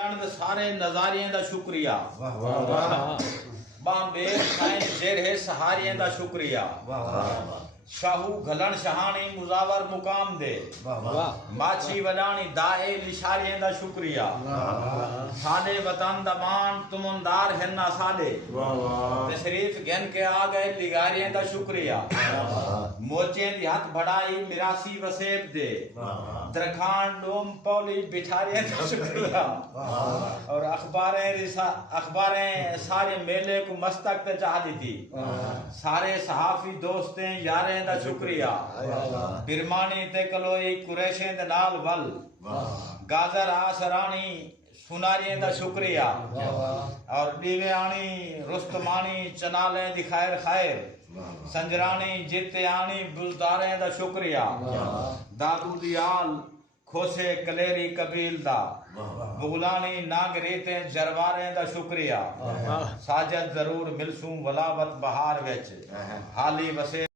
سارے نظاریاں دا شکریہ واہ واہ واہ بامبے سائن زیر سہاریاں دا شکریہ شاہو گھلن شہانی مزاور مقام دے ماچی وڈانی دائے لشاریاں دا شکریہ سانے وطن دا مان تمندار ہننا سالے تشریف گھن کے آگئے لگاریاں دا شکریہ موچیں دی ہاتھ بڑھائی مراسی وسیب دے درکھان ڈوم پولی بٹھاریاں دا شکریہ اور اخباریں سارے میلے کو مستق تے چاہ دی تھی سارے صحافی دوستیں یاریں دا شکریہ برمانی تے کلوئی قریشیں دے نال ول گازر آسرانی سنارییں دا شکریہ اور دیویانی رستمانی چنالیں دی خیر خیر سنجرانی جتیانی بزداریں دا شکریہ دادو دیال کھوسے کلیری قبیل دا بغلانی ناگریتیں جرواریں دا شکریہ ساجد ضرور ملسوں ولاوت بہار ویچ حالی وسے